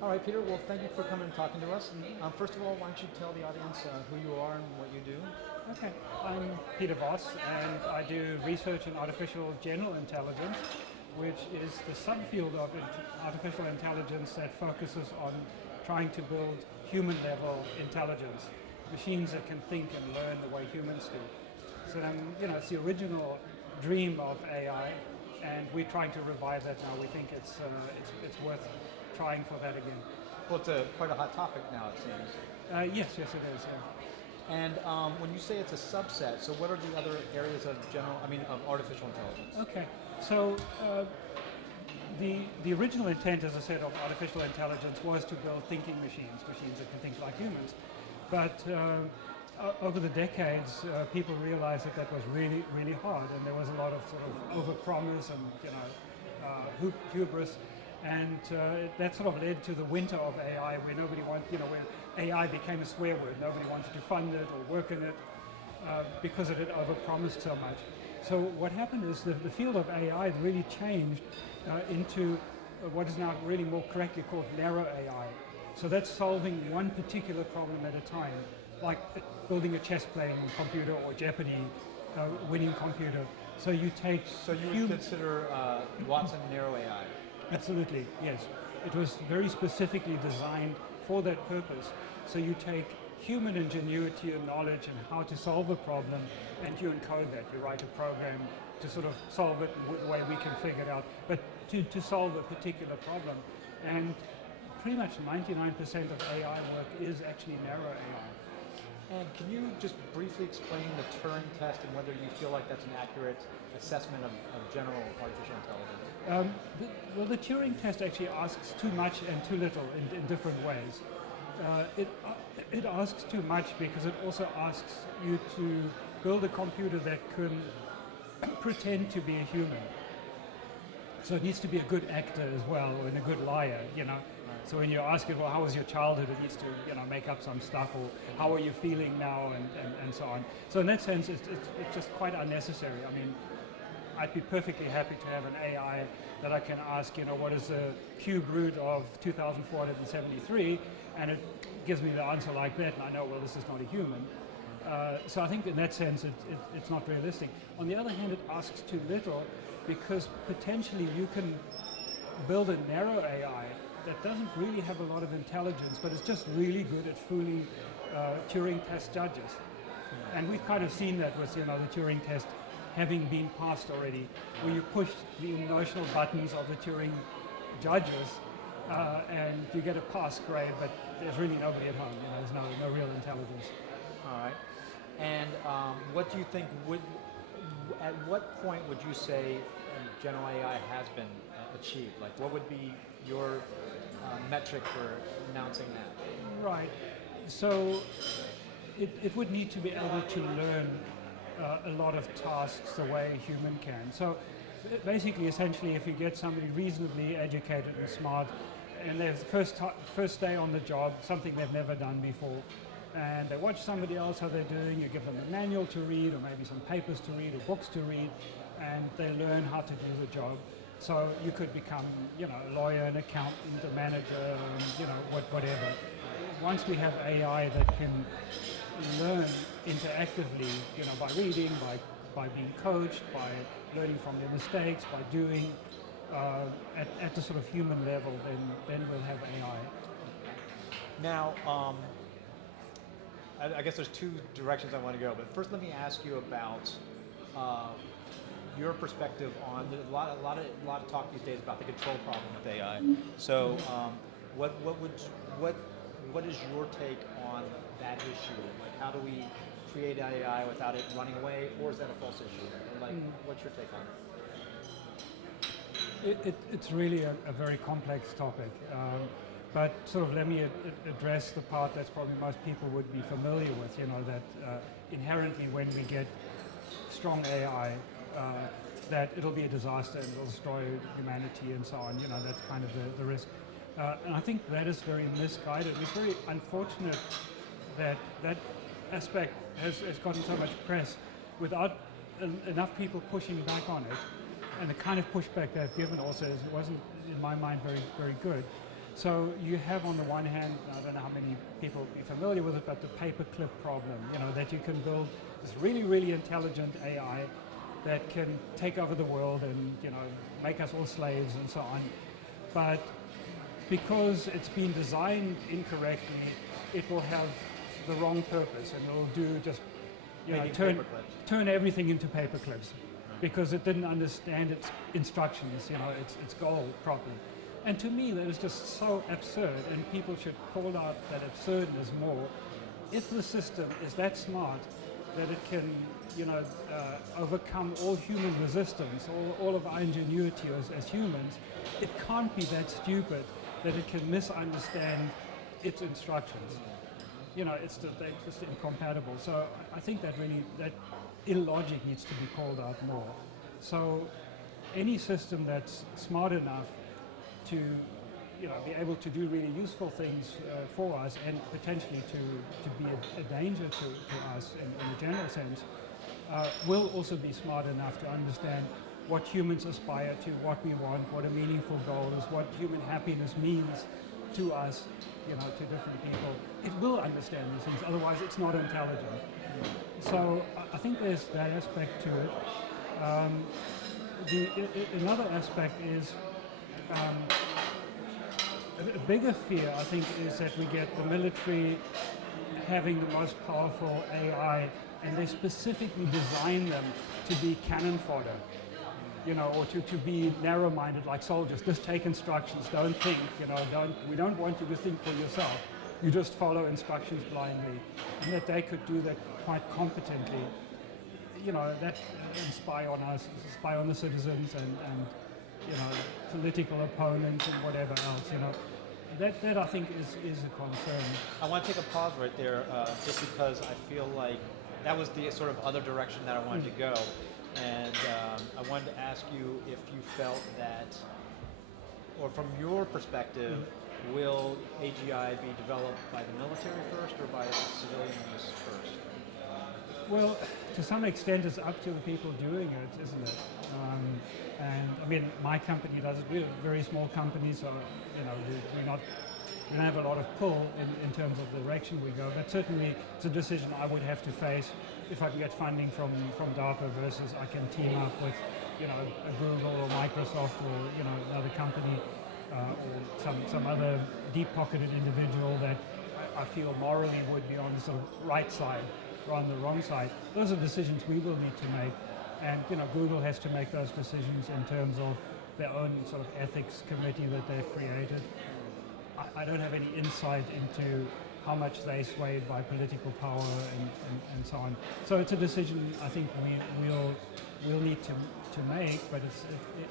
All right, Peter. Well, thank you for coming and talking to us. First of all, why don't you tell the audience who you are and what you do? Okay, I'm Peter Voss, and I do research in artificial general intelligence, which is the subfield of artificial intelligence that focuses on trying to build human-level intelligence, machines that can think and learn the way humans do. So, it's the original dream of AI, and we're trying to revive that now. We think it's worth trying for that again. Well, it's quite a hot topic now, it seems. Yes, it is. Yeah. And when you say it's a subset, so what are the other areas of of artificial intelligence? Okay, so the original intent, as I said, of artificial intelligence was to build thinking machines that can think like humans. But over the decades, people realized that was really, really hard, and there was a lot of sort of overpromise and hubris. And that sort of led to the winter of AI, where where AI became a swear word. Nobody wanted to fund it or work in it because it had overpromised so much. So what happened is that the field of AI really changed into what is now really more correctly called narrow AI. So that's solving one particular problem at a time, like building a chess-playing computer or Jeopardy winning computer. So you take... So you would consider Watson narrow AI? Absolutely, yes. It was very specifically designed for that purpose. So you take human ingenuity and knowledge and how to solve a problem, and you encode that. You write a program to sort of solve it the way we can figure it out, but to solve a particular problem. And pretty much 99% of AI work is actually narrow AI. And can you just briefly explain the Turing test and whether you feel like that's an accurate assessment of general artificial intelligence? The Turing test actually asks too much and too little in different ways. It asks too much because it also asks you to build a computer that can pretend to be a human. So it needs to be a good actor as well, and a good liar, So when you ask it, well, how was your childhood? It needs to, make up some stuff, or how are you feeling now, and so on. So in that sense, it's just quite unnecessary. I mean, I'd be perfectly happy to have an AI that I can ask, what is the cube root of 2,473, and it gives me the answer like that, and I know, well, this is not a human. So I think in that sense, it's not realistic. On the other hand, it asks too little, because potentially you can build a narrow AI that doesn't really have a lot of intelligence, but is just really good at fooling Turing test judges. And we've kind of seen that with the Turing test having been passed already, where you push the emotional buttons of the Turing judges and you get a pass grade, but there's really nobody at home. There's no real intelligence. All right. And what do you think at what point would you say general AI has been achieved? Like, what would be your metric for announcing that? Right. So it would need to be able to learn a lot of tasks the way a human can. So basically, essentially, if you get somebody reasonably educated and smart, and they're the first day on the job, something they've never done before, and they watch somebody else how they're doing, you give them a manual to read, or maybe some papers to read, or books to read, and they learn how to do the job. So you could become, a lawyer, an accountant, a manager, whatever. Once we have AI that can learn interactively, by reading, by being coached, by learning from their mistakes, by doing at the sort of human level, then we'll have AI. Now, I guess there's two directions I want to go, but first let me ask you about your perspective on a lot of talk these days about the control problem with AI. So, what is your take on that issue? Like, how do we create AI without it running away, or is that a false issue? Or what's your take on it? It's really a very complex topic. But sort of let me address the part that's probably most people would be familiar with, that inherently when we get strong AI, that it'll be a disaster and it'll destroy humanity and so on. That's kind of the risk. And I think that is very misguided. It's very unfortunate that that aspect has gotten so much press without enough people pushing back on it. And the kind of pushback they've given also wasn't, in my mind, very, very good. So you have on the one hand, I don't know how many people are familiar with it, but the paperclip problem, that you can build this really, really intelligent AI that can take over the world and, make us all slaves and so on. But because it's been designed incorrectly, it will have the wrong purpose and it'll do just, turn everything into paperclips because it didn't understand its instructions, its goal properly. And to me, that is just so absurd, and people should call out that absurdness more. If the system is that smart that it can, overcome all human resistance, all of our ingenuity as humans, it can't be that stupid that it can misunderstand its instructions. They're just incompatible. So I think that illogic needs to be called out more. So any system that's smart enough to be able to do really useful things for us and potentially to be a danger to us in a general sense, will also be smart enough to understand what humans aspire to, what we want, what a meaningful goal is, what human happiness means to us, to different people. It will understand these things, otherwise it's not intelligent. So I think there's that aspect to it. Another aspect is a bigger fear, I think, is that we get the military having the most powerful AI, and they specifically design them to be cannon fodder, or to be narrow-minded like soldiers. Just take instructions, don't think, we don't want you to think for yourself. You just follow instructions blindly, and that they could do that quite competently. That spy on us, spy on the citizens, and political opponents and whatever else. That I think is a concern. I want to take a pause right there, just because I feel like that was the sort of other direction that I wanted to go, and I wanted to ask you if you felt that, or from your perspective, will AGI be developed by the military first or by civilian use first? Well, to some extent, it's up to the people doing it, isn't it? And I mean, my company does it. We're a very small company, so we don't have a lot of pull in terms of the direction we go. But certainly, it's a decision I would have to face if I can get funding from DARPA versus I can team up with a Google or Microsoft or another company or some other deep-pocketed individual that I feel morally would be on the sort of right side or on the wrong side. Those are decisions we will need to make, and Google has to make those decisions in terms of their own sort of ethics committee that they've created. I don't have any insight into how much they swayed by political power and so on. So it's a decision I think we'll need to make, but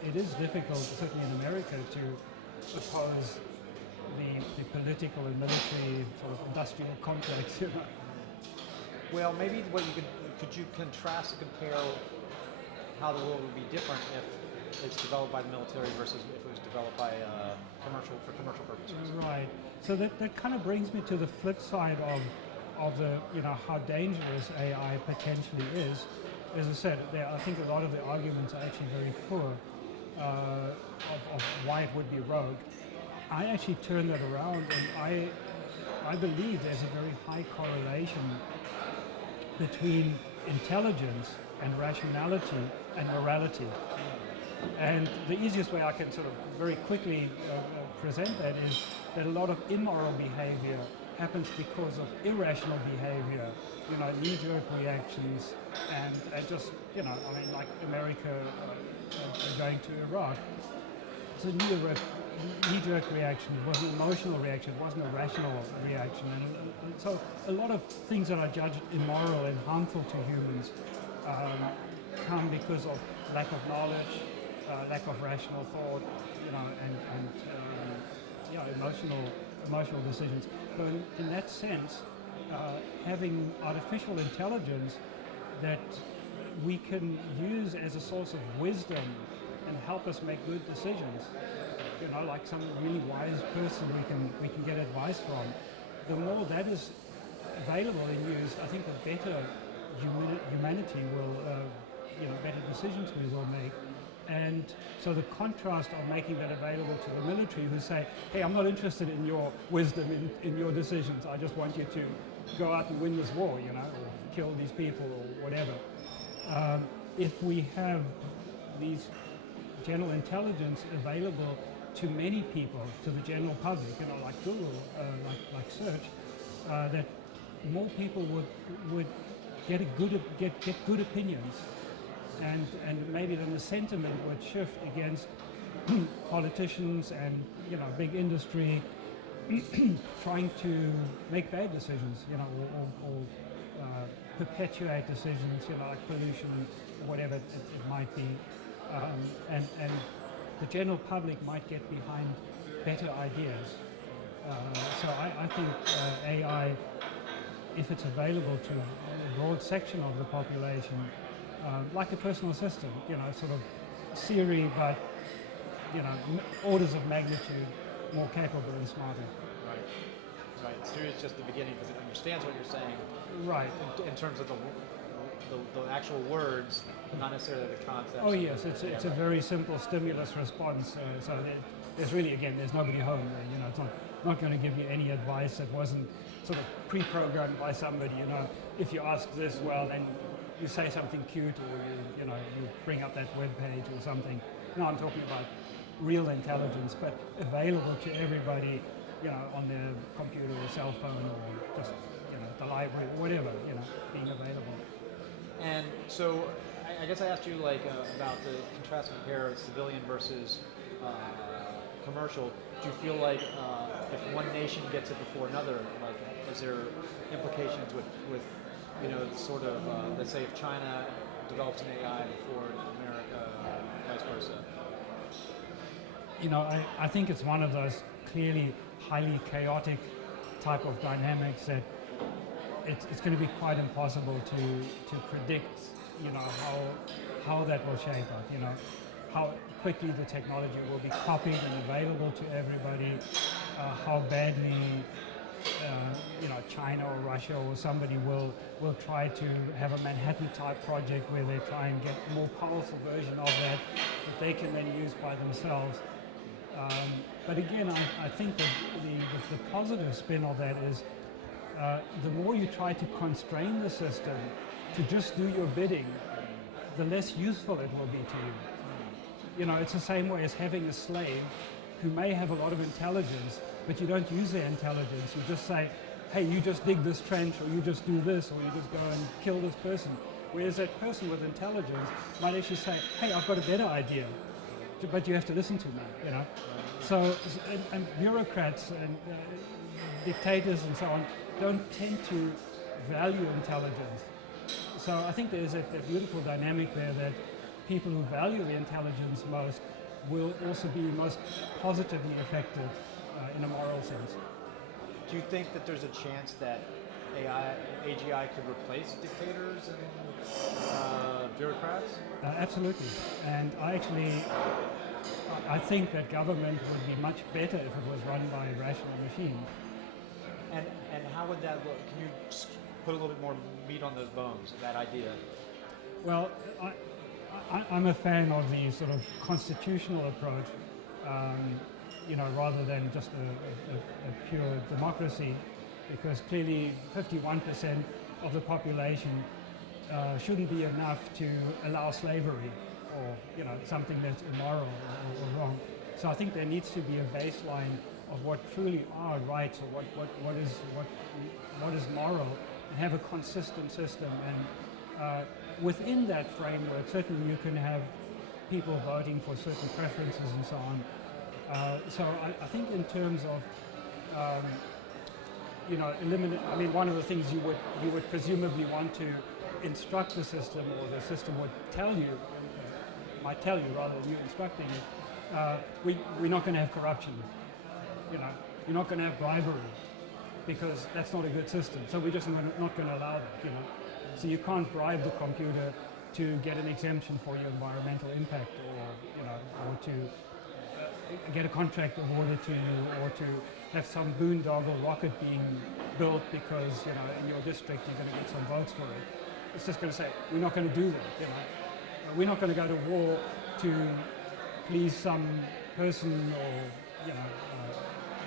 it is difficult, certainly in America, to oppose the political and military sort of industrial complex. Well, maybe what could you contrast and compare how the world would be different if it's developed by the military versus if it was developed by for commercial purposes? Right. So that kind of brings me to the flip side of the how dangerous AI potentially is. As I said, I think a lot of the arguments are actually very poor of why it would be rogue. I actually turn that around, and I believe there's a very high correlation between intelligence and rationality and morality. And the easiest way I can sort of very quickly present that is that a lot of immoral behavior happens because of irrational behavior, knee-jerk reactions, and just, like America going to Iraq. It's a knee-jerk reaction. It was an emotional reaction. It wasn't a rational reaction. And so a lot of things that are judged immoral and harmful to humans come because of lack of knowledge, lack of rational thought, and emotional decisions. So in that sense, having artificial intelligence that we can use as a source of wisdom and help us make good decisions, like some really wise person we can get advice from. The more that is available and used, I think the better humanity will, better decisions we will make. And so the contrast of making that available to the military who say, hey, I'm not interested in your wisdom, in your decisions. I just want you to go out and win this war, you know, or kill these people or whatever. If we have these general intelligence available to many people, to the general public, you know, like Google, like search, that more people would get good opinions, and maybe then the sentiment would shift against politicians and, you know, big industry trying to make bad decisions, you know, or perpetuate decisions, you know, like pollution, whatever it might be, and the general public might get behind better ideas. So I think AI, if it's available to a broad section of the population, like a personal assistant, you know, sort of Siri, but, you know, orders of magnitude more capable and smarter. Right. Right. Siri is just the beginning because it understands what you're saying. Right. In terms of the actual words, not necessarily the concepts. Oh yes, it's a very simple stimulus response. So there's really, again, there's nobody home there. You know, it's not going to give you any advice that wasn't sort of pre-programmed by somebody. You know, if you ask this, well, then you say something cute, or you bring up that web page or something. No, I'm talking about real intelligence, but available to everybody, you know, on their computer or cell phone or just, you know, the library or whatever, you know, being available. And so, I guess I asked you like about the contrast and compare civilian versus commercial. Do you feel like if one nation gets it before another, like is there implications with you know, sort of let's say if China develops an AI before America, vice versa? You know, I think it's one of those clearly highly chaotic type of dynamics that it's going to be quite impossible to predict, you know, how that will shape up, you know, how quickly the technology will be copied and available to everybody, how badly, you know, China or Russia or somebody will try to have a Manhattan-type project where they try and get a more powerful version of that they can then use by themselves. But again, I think that the positive spin of that is the more you try to constrain the system to just do your bidding, the less useful it will be to you. You know, it's the same way as having a slave who may have a lot of intelligence, but you don't use their intelligence. You just say, hey, you just dig this trench, or you just do this, or you just go and kill this person. Whereas that person with intelligence might actually say, hey, I've got a better idea, but you have to listen to me, you know. So, and bureaucrats and dictators and so on don't tend to value intelligence. So I think there's a beautiful dynamic there that people who value the intelligence most will also be most positively affected in a moral sense. Do you think that there's a chance that AGI could replace dictators and bureaucrats? Absolutely. And I think that government would be much better if it was run by a rational machine. And how would that look? Can you put a little bit more meat on those bones, that idea? Well, I'm a fan of the sort of constitutional approach, you know, rather than just a pure democracy, because clearly 51% of the population shouldn't be enough to allow slavery or, you know, something that's immoral or wrong. So I think there needs to be a baseline of what truly are rights, or what is moral, and have a consistent system. And within that framework, certainly you can have people voting for certain preferences and so on. So I think in terms of you know, I mean, one of the things you would presumably want to instruct the system, or the system would might tell you rather than you instructing it. We're not going to have corruption. You know, you're not going to have bribery, because that's not a good system. So we're just not going to allow that. You know, so you can't bribe the computer to get an exemption for your environmental impact, or to get a contract awarded to you, or to have some boondoggle rocket being built because, you know, in your district you're going to get some votes for it. It's just going to say, we're not going to do that. You know, we're not going to go to war to please some person or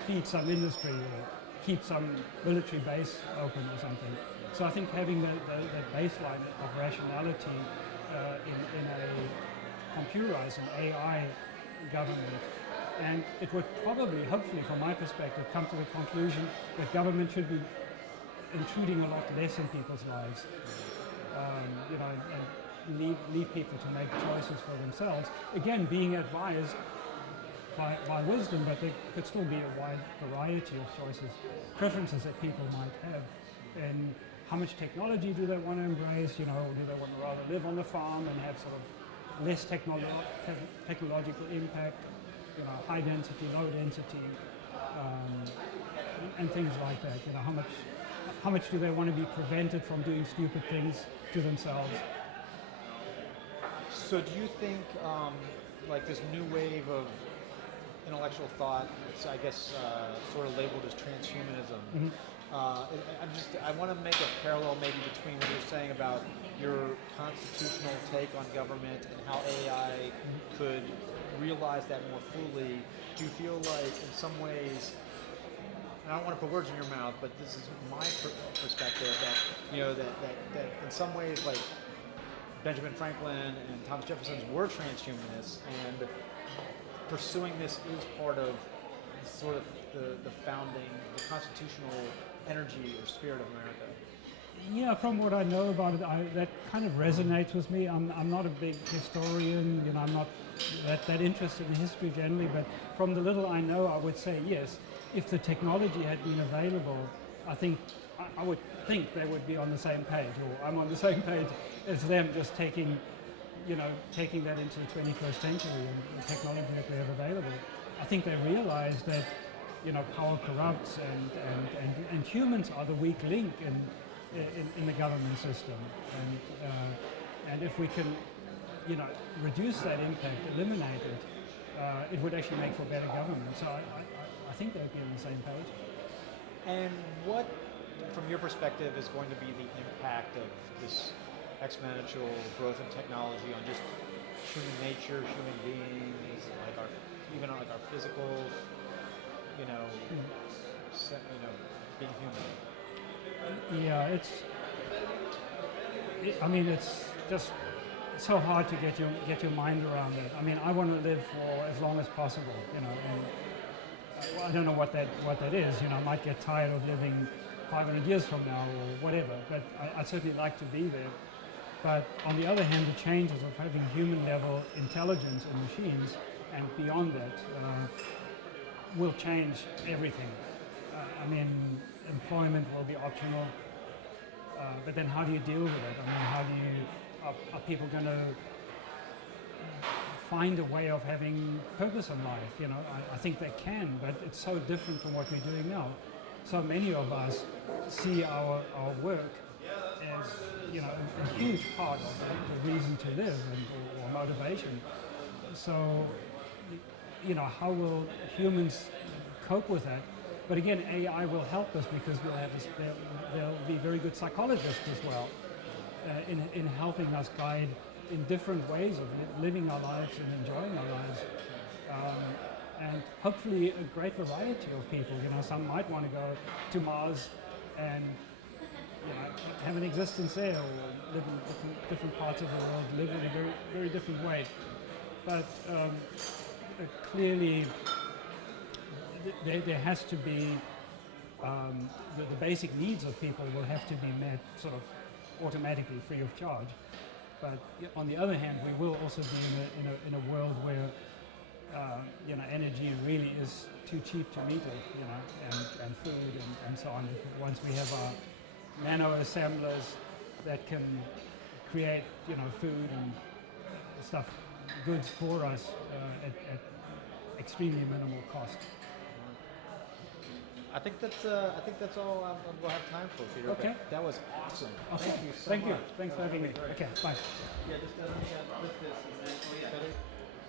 feed some industry or keep some military base open or something. So I think having that baseline of rationality in a computerized and AI government, and it would probably, hopefully from my perspective, come to the conclusion that government should be intruding a lot less in people's lives, and leave people to make choices for themselves. Again, being advised by wisdom, but there could still be a wide variety of choices, preferences that people might have. And how much technology do they want to embrace? Do they want to rather live on the farm and have sort of less technological impact, high density, low density, and things like that. How much do they want to be prevented from doing stupid things to themselves? So do you think like this new wave of intellectual thought, it's I guess sort of labeled as transhumanism, Mm-hmm. I want to make a parallel maybe between what you're saying about your constitutional take on government and how AI could realize that more fully. Do you feel like in some ways, and I don't want to put words in your mouth, but this is my perspective, that that in some ways, like Benjamin Franklin and Thomas Jefferson were transhumanists, and pursuing this is part of sort of the founding, the constitutional energy or spirit of America? Yeah, from what I know about it, that kind of resonates with me. I'm not a big historian, I'm not that interested in history generally, but from the little I know, I would say yes. If the technology had been available, I would think they would be on the same page, or I'm on the same page as them, just taking that into the 21st century and the technology that we have available. I think they realize that power corrupts, and humans are the weak link in the government system, and if we can reduce that impact, eliminate it, it would actually make for better government. So I think they'd be on the same page. And what, from your perspective, is going to be the impact of this exponential growth in technology on just human nature, human beings, even our physical, being human? Yeah, it's just so hard to get your mind around it. I want to live for as long as possible, and I don't know what that is. I might get tired of living 500 years from now or whatever, but I'd certainly like to be there. But on the other hand, the changes of having human-level intelligence in machines and beyond that will change everything. Employment will be optional, but then how do you deal with it? Are people going to find a way of having purpose in life? I think they can, but it's so different from what we're doing now. So many of us see our work as a huge part of the reason to live or motivation. So how will humans cope with that? But again, AI will help us because they'll be very good psychologists as well in helping us guide in different ways of living our lives and enjoying our lives. And hopefully a great variety of people. Some might want to go to Mars and have an existence there, or live in different parts of the world, live in a very, very different way. But clearly, there has to be the basic needs of people will have to be met sort of automatically, free of charge. But on the other hand, we will also be in a world where energy really is too cheap to meter, and food and so on. Once we have our nano assemblers that can create, food and stuff, goods for us at extremely minimal cost. I think that's all we'll have time for, Peter. Okay. That was awesome. Okay. Thank you so Thank much. you. Thanks for having me. Okay, bye. Yeah, just lift this and then,